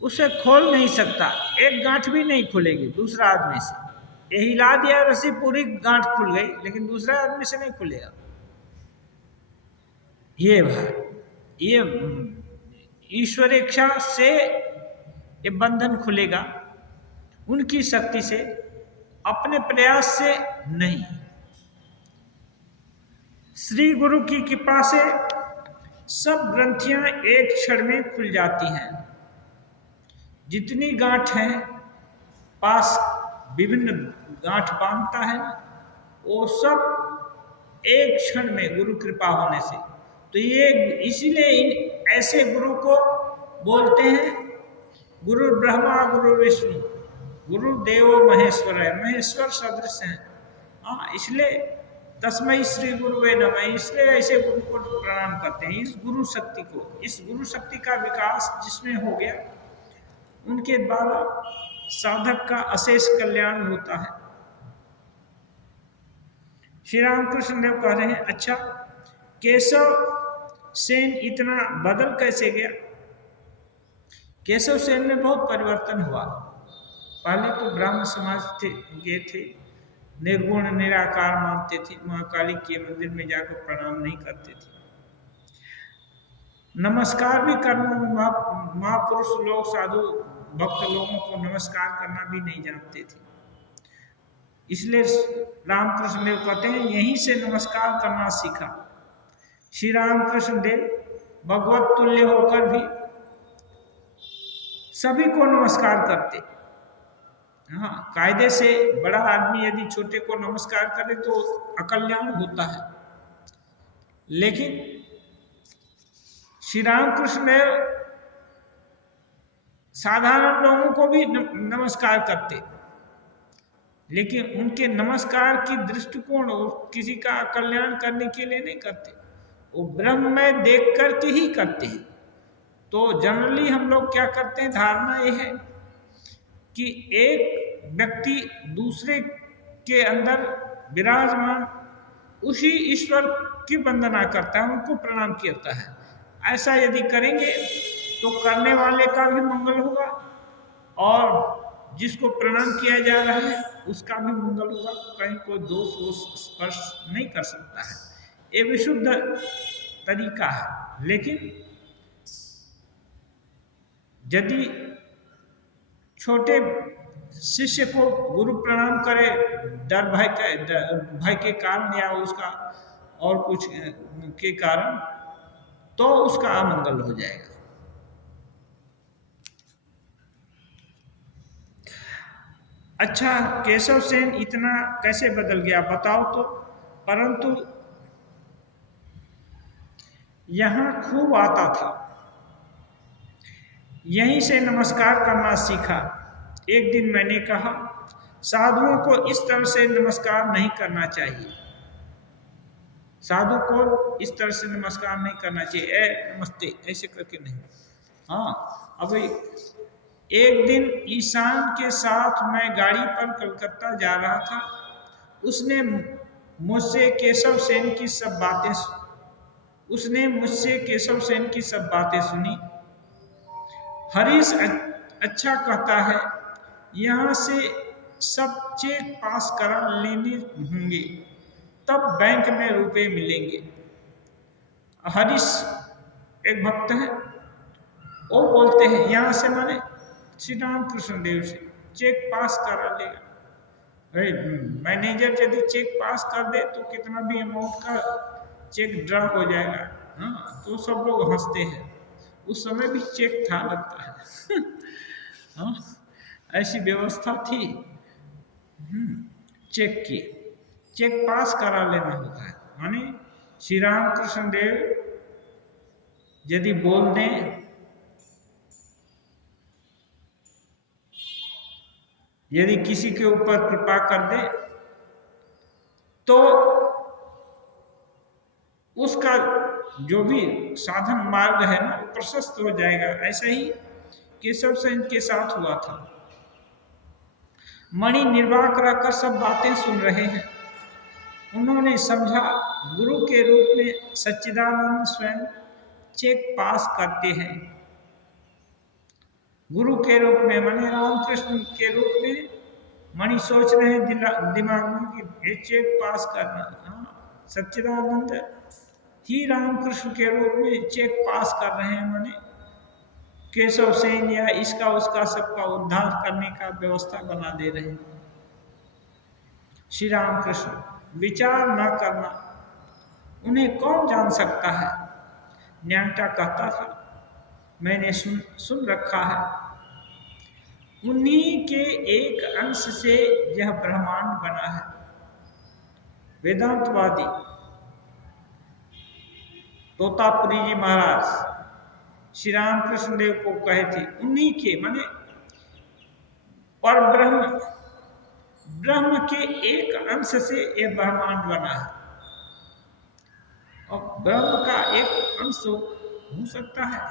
उसे खोल नहीं सकता, एक गांठ भी नहीं खुलेगी दूसरा आदमी से। ये हिला दिया रस्सी, पूरी गांठ खुल गई, लेकिन दूसरा आदमी से नहीं खुलेगा। ये भाई, ये ईश्वर इच्छा से ये बंधन खुलेगा, उनकी शक्ति से, अपने प्रयास से नहीं। श्री गुरु की कृपा से सब ग्रंथियां एक क्षण में खुल जाती हैं। जितनी गांठ हैं, पास विभिन्न गांठ बांधता है ना, वो सब एक क्षण में गुरु कृपा होने से। तो ये इसीलिए ऐसे गुरु को बोलते हैं गुरु ब्रह्मा, गुरु विष्णु, गुरु देवो महेश्वर है, महेश्वर सदृश हैं। हाँ, इसलिए तस्मै श्री गुरुवे नमः, इसलिए ऐसे गुरु को प्रणाम करते हैं। इस गुरु शक्ति को, इस गुरु शक्ति का विकास जिसमें हो गया, उनके द्वारा साधक का अशेष कल्याण होता है। श्री रामकृष्ण देव कह रहे हैं, अच्छा केशव सेन इतना बदल कैसे गया? केशव सेन में बहुत परिवर्तन हुआ। पहले तो ब्राह्मण समाज थे, निर्गुण निराकार मानते थे, महाकाली के मंदिर में जाकर प्रणाम नहीं करते थे, नमस्कार भी करना, महापुरुष लोग, साधु भक्त लोगों को नमस्कार करना भी नहीं जानते थे। इसलिए रामकृष्ण देव कहते हैं यहीं से नमस्कार करना सीखा। श्री रामकृष्ण देव भगवत तुल्य होकर भी सभी को नमस्कार करते। हाँ, कायदे से बड़ा आदमी यदि छोटे को नमस्कार करे तो अकल्याण होता है, लेकिन श्री रामकृष्ण देव साधारण लोगों को भी नमस्कार करते, लेकिन उनके नमस्कार की दृष्टिकोण किसी का कल्याण करने के लिए नहीं करते, वो ब्रह्म में देख करके ही करते हैं। तो जनरली हम लोग क्या करते हैं, धारणा ये है कि एक व्यक्ति दूसरे के अंदर विराजमान उसी ईश्वर की वंदना करता है, उनको प्रणाम करता है। ऐसा यदि करेंगे तो करने वाले का भी मंगल होगा और जिसको प्रणाम किया जा रहा है उसका भी मंगल होगा, कहीं कोई दोष स्पर्श नहीं कर सकता है। ये विशुद्ध तरीका है। लेकिन यदि छोटे शिष्य को गुरु प्रणाम करे भय के कारण या उसका और कुछ के कारण, तो उसका अमंगल हो जाएगा। अच्छा, केशव सेन इतना कैसे बदल गया बताओ तो। परंतु यहां खूब आता था, यहीं से नमस्कार करना सीखा। एक दिन मैंने कहा, साधुओं को इस तरह से नमस्कार नहीं करना चाहिए, साधु को इस तरह से नमस्कार नहीं करना चाहिए, ए नमस्ते ऐसे करके नहीं। हाँ, अब एक दिन ईशान के साथ मैं गाड़ी पर कलकत्ता जा रहा था। उसने मुझसे केशव सेन की सब बातें सुनी। हरीश अच्छा कहता है, यहाँ से सब चेक पास करा लेने होंगे, तब बैंक में रुपए मिलेंगे। हरीश एक भक्त है, वो बोलते हैं यहाँ से माने श्री राम कृष्ण देव से चेक पास करा लेगा। अरे मैनेजर यदि चेक पास कर दे तो कितना भी अमाउंट का चेक ड्रा हो जाएगा। हाँ, तो सब लोग हंसते हैं। उस समय भी चेक था लगता है। हाँ, ऐसी व्यवस्था थी चेक की, चेक पास करा लेना होता है। माने श्री राम कृष्ण देव यदि बोल दें, यदि किसी के ऊपर कृपा कर दे तो उसका जो भी साधन मार्ग है ना प्रशस्त हो जाएगा। ऐसा ही केशव सेन के साथ हुआ था। मणि निर्वाक रहकर सब बातें सुन रहे हैं। उन्होंने समझा गुरु के रूप में सच्चिदानंद स्वयं चेक पास करते हैं। गुरु के रूप में माने रामकृष्ण के रूप में मणि सोच रहे हैं दिमाग में कि ये चेक पास करना। हाँ, सच्चिदानंद ही रामकृष्ण के रूप में चेक पास कर रहे हैं, माने केशव सेन या इसका उसका सबका उद्धार करने का व्यवस्था बना दे रहे हैं। श्री रामकृष्ण विचार न करना, उन्हें कौन जान सकता है। न्याटा कहता था, मैंने सुन रखा है, उन्हीं के एक अंश से यह ब्रह्मांड बना है। वेदांतवादी तोतापुरी जी महाराज श्री रामकृष्ण देव को कहे थे, उन्हीं के माने पर ब्रह्म के एक अंश से यह ब्रह्मांड बना है। और ब्रह्म का एक अंश हो सकता है,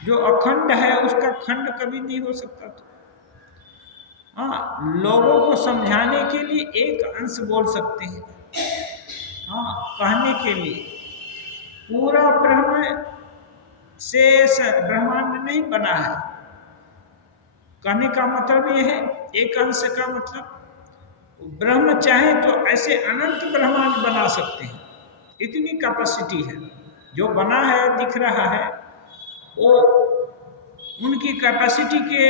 जो अखंड है उसका खंड कभी नहीं हो सकता। तो हाँ, लोगों को समझाने के लिए एक अंश बोल सकते हैं। हाँ, कहने के लिए पूरा ब्रह्म से ब्रह्मांड नहीं बना है। कहने का मतलब यह है, एक अंश का मतलब ब्रह्म चाहे तो ऐसे अनंत ब्रह्मांड बना सकते हैं, इतनी कैपेसिटी है। जो बना है दिख रहा है वो उनकी कैपेसिटी के,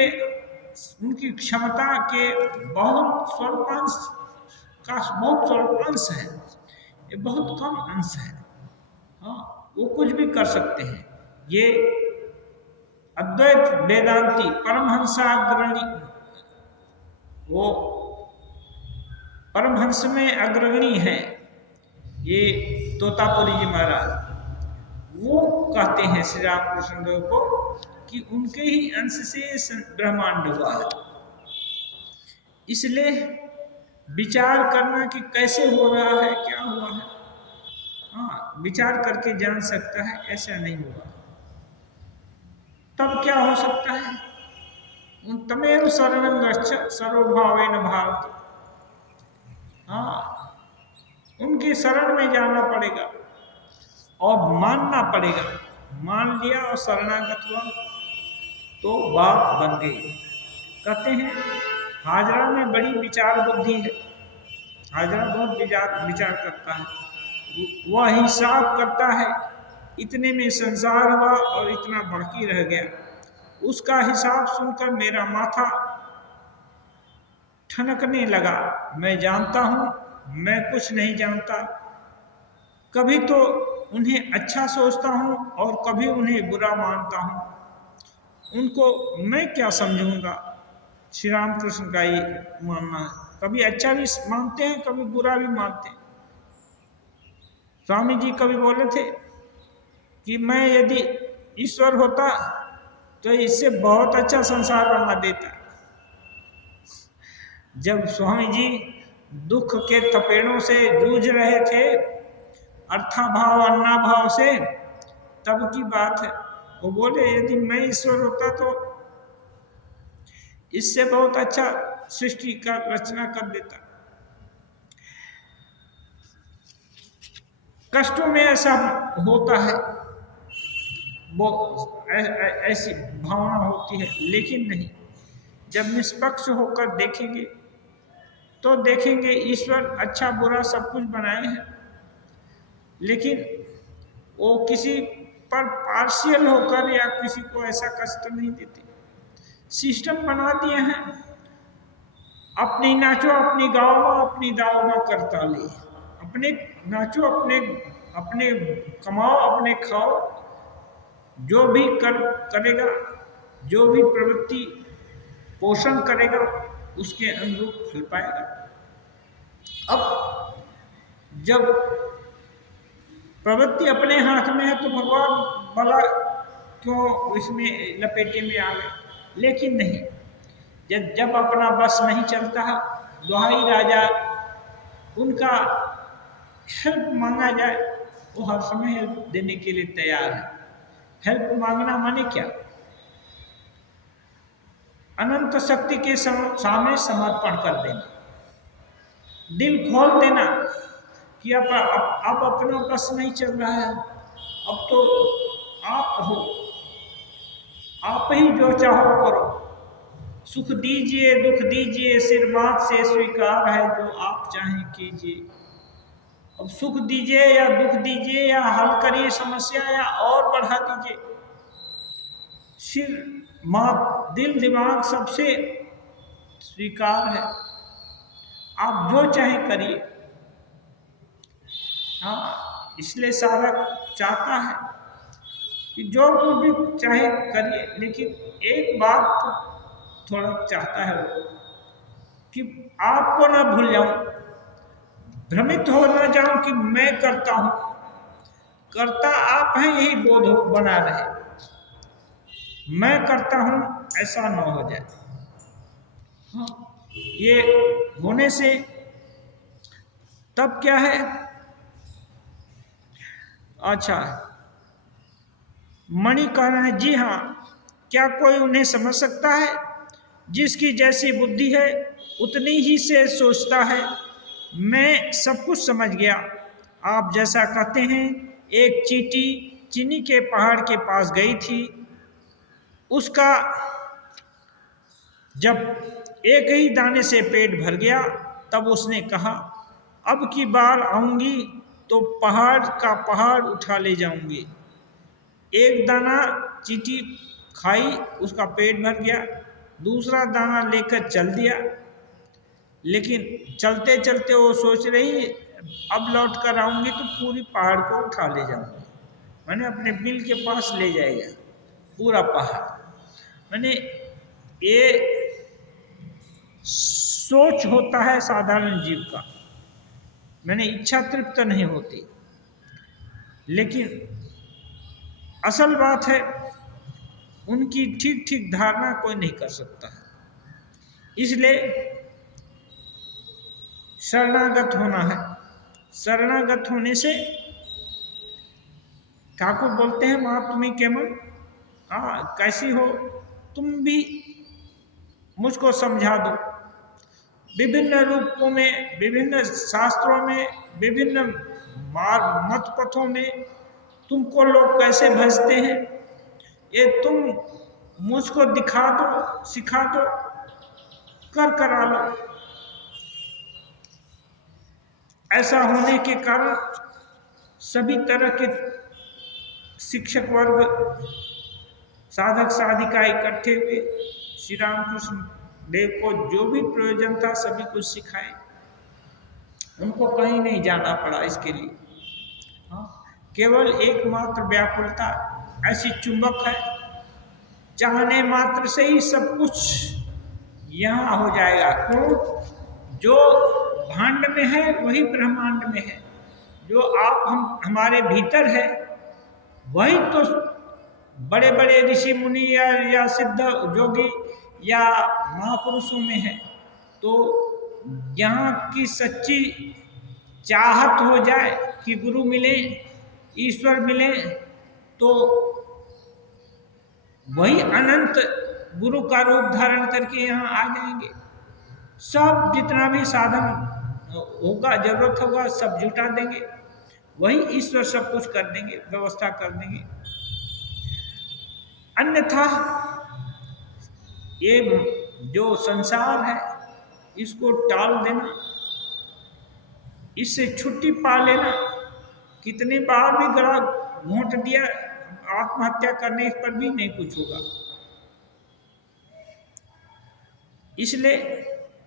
उनकी क्षमता के बहुत स्वल्पांश है, ये बहुत कम अंश है। हाँ, वो कुछ भी कर सकते हैं। ये अद्वैत वेदांती परमहंसाग्रणी, वो परमहंस में अग्रणी है ये तोतापुरी जी महाराज। वो कहते हैं श्री रामकृष्ण देव को कि उनके ही अंश से ब्रह्मांड हुआ है। इसलिए विचार करना कि कैसे हो रहा है, क्या हुआ है, हाँ, विचार करके जान सकता है, ऐसा नहीं हुआ। तब क्या हो सकता है, उन तमेव शरणं गच्छ सर्वभावेन भारत। हाँ, उनकी शरण में जाना पड़ेगा और मानना पड़ेगा। मान लिया और शरणागत हुआ तो बात बन गई। कहते हैं हाजरा में बड़ी विचार बुद्धि है। हाजरा बहुत विचार करता है। वह हिसाब करता है, इतने में संसार हुआ और इतना बाकी रह गया। उसका हिसाब सुनकर मेरा माथा ठनकने लगा। मैं जानता हूँ मैं कुछ नहीं जानता। कभी तो उन्हें अच्छा सोचता हूँ और कभी उन्हें बुरा मानता हूँ। उनको मैं क्या समझूंगा। श्री रामकृष्ण का ये मानना है, कभी अच्छा भी मानते हैं कभी बुरा भी मानते हैं। स्वामी जी कभी बोले थे कि मैं यदि ईश्वर होता तो इससे बहुत अच्छा संसार बना देता। जब स्वामी जी दुख के थपेड़ों से जूझ रहे थे, अर्थाभाव अन्नाभाव से, तब की बात है। वो बोले यदि मैं ईश्वर होता तो इससे बहुत अच्छा सृष्टि का रचना कर देता। कष्टों में ऐसा होता है, वो ऐसी भावना होती है, लेकिन नहीं, जब निष्पक्ष होकर देखेंगे तो देखेंगे ईश्वर अच्छा बुरा सब कुछ बनाए हैं, लेकिन वो किसी पर पार्शियल होकर या किसी को ऐसा कष्ट नहीं देते। सिस्टम बना दिए हैं, अपनी नाचो अपनी गाओ अपनी दाओ ना करता ले। अपने नाचो अपने कमाओ अपने खाओ, जो भी करेगा, जो भी प्रवृत्ति पोषण करेगा उसके अनुरूप फल पाएगा। अब जब प्रवृत्ति अपने हाथ में है तो भगवान भला क्यों इसमें लपेटे में आ गए। लेकिन नहीं, जब अपना बस नहीं चलता, दुहाई राजा उनका हेल्प मांगा जाए, वो हर समय हेल्प देने के लिए तैयार है। हेल्प मांगना माने क्या? अनंत शक्ति के सामने समर्पण कर देना, दिल खोल देना कि अब अपना बस नहीं चल रहा है, अब तो आप हो, आप ही जो चाहो करो, सुख दीजिए दुख दीजिए सिरबात से स्वीकार है, जो आप चाहें कीजिए। अब सुख दीजिए या दुख दीजिए या हल करिए समस्या या और बढ़ा दीजिए, सिर मात दिल दिमाग सबसे स्वीकार है, आप जो चाहे करिए। हाँ, इसलिए सारा चाहता है कि जो कुछ भी चाहे करिए, लेकिन एक बात तो थोड़ा चाहता है वो कि आपको ना भूल जाऊं, भ्रमित हो ना जाऊं कि मैं करता हूं, करता आप हैं यही बोध हो बना रहे, मैं करता हूं ऐसा न हो जाए। हाँ, ये होने से तब क्या है? अच्छा, मणि कह रहे हैं जी हाँ, क्या कोई उन्हें समझ सकता है? जिसकी जैसी बुद्धि है उतनी ही से सोचता है। मैं सब कुछ समझ गया, आप जैसा कहते हैं। एक चींटी चीनी के पहाड़ के पास गई थी, उसका जब एक ही दाने से पेट भर गया तब उसने कहा अब की बार आऊंगी तो पहाड़ का पहाड़ उठा ले जाऊंगी। एक दाना चींटी खाई, उसका पेट भर गया, दूसरा दाना लेकर चल दिया, लेकिन चलते चलते वो सोच रही अब लौट कर आऊंगी तो पूरी पहाड़ को उठा ले जाऊंगी, मैंने अपने बिल के पास ले जाएगा पूरा पहाड़। मैंने ये सोच होता है साधारण जीव का, मैंने इच्छा तृप्त नहीं होती। लेकिन असल बात है उनकी ठीक ठीक धारणा कोई नहीं कर सकता है, इसलिए शरणागत होना है। शरणागत होने से ठाकुर बोलते हैं माँ तुम्हें केवल हाँ कैसी हो तुम भी मुझको समझा दो। विभिन्न रूपों में, विभिन्न शास्त्रों में, विभिन्न मत पथों में तुमको लोग कैसे भजते हैं, ये तुम मुझको दिखा दो, सिखा दो, करा लो। ऐसा होने के कारण सभी तरह के शिक्षक वर्ग, साधक साधिका इकट्ठे हुए, श्री रामकृष्ण देव को जो भी प्रयोजन था सभी कुछ सिखाए। उनको कहीं नहीं जाना पड़ा इसके लिए। हाँ, केवल एकमात्र व्याकुलता ऐसी चुंबक है, चाहने मात्र से ही सब कुछ यहाँ हो जाएगा। क्यों? जो भांड में है वही ब्रह्मांड में है। जो आप हमारे भीतर है वही तो बड़े बड़े ऋषि मुनि या सिद्ध जोगी या महापुरुषों में है। तो यहाँ की सच्ची चाहत हो जाए कि गुरु मिले, ईश्वर मिले, तो वही अनंत गुरु का रूप धारण करके यहाँ आ जाएंगे। सब जितना भी साधन होगा, जरूरत होगा, सब जुटा देंगे, वही ईश्वर सब कुछ कर देंगे, व्यवस्था कर देंगे। अन्यथा ये जो संसार है इसको टाल देना, इससे छुट्टी पा लेना। कितने बार भी गला घोंट दिया, आत्महत्या करने पर भी नहीं कुछ होगा। इसलिए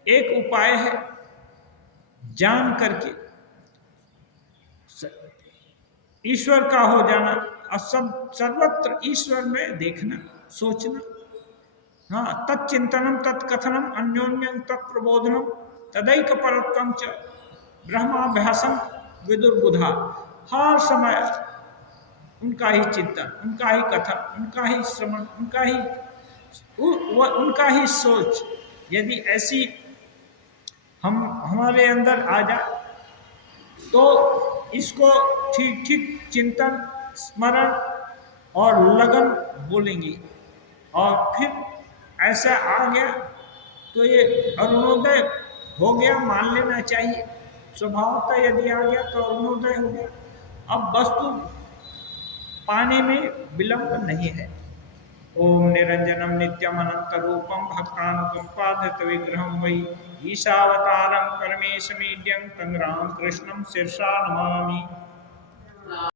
एक उपाय है, जान करके ईश्वर का हो जाना और सब सर्वत्र ईश्वर में देखना, सोचना। हाँ, तत्चिंतनम तत्कथनम अन्योन्यं तत्प्रबोधनम तदैक परत्वं च ब्रह्माभ्यासम विदुर्बुधा। हर समय उनका ही चिंतन, उनका ही कथन, उनका ही श्रवण, उनका ही सोच यदि ऐसी हमारे अंदर आ जाए तो इसको ठीक ठीक चिंतन, स्मरण और लगन बोलेंगे। और फिर ऐसा आ गया तो ये अरुणोदय हो गया, मान लेना चाहिए। स्वभावतः यदि आ गया तो अरुणोदय हो गया। अब वस्तु पाने में विलंब नहीं है। ओम निरंजनम नित्यम अनंत रूपम भक्तानुकंपाधृत विग्रहम वै ईशावतारम परमेशमीड्यं तं राम कृष्णं शीर्षा नमामि।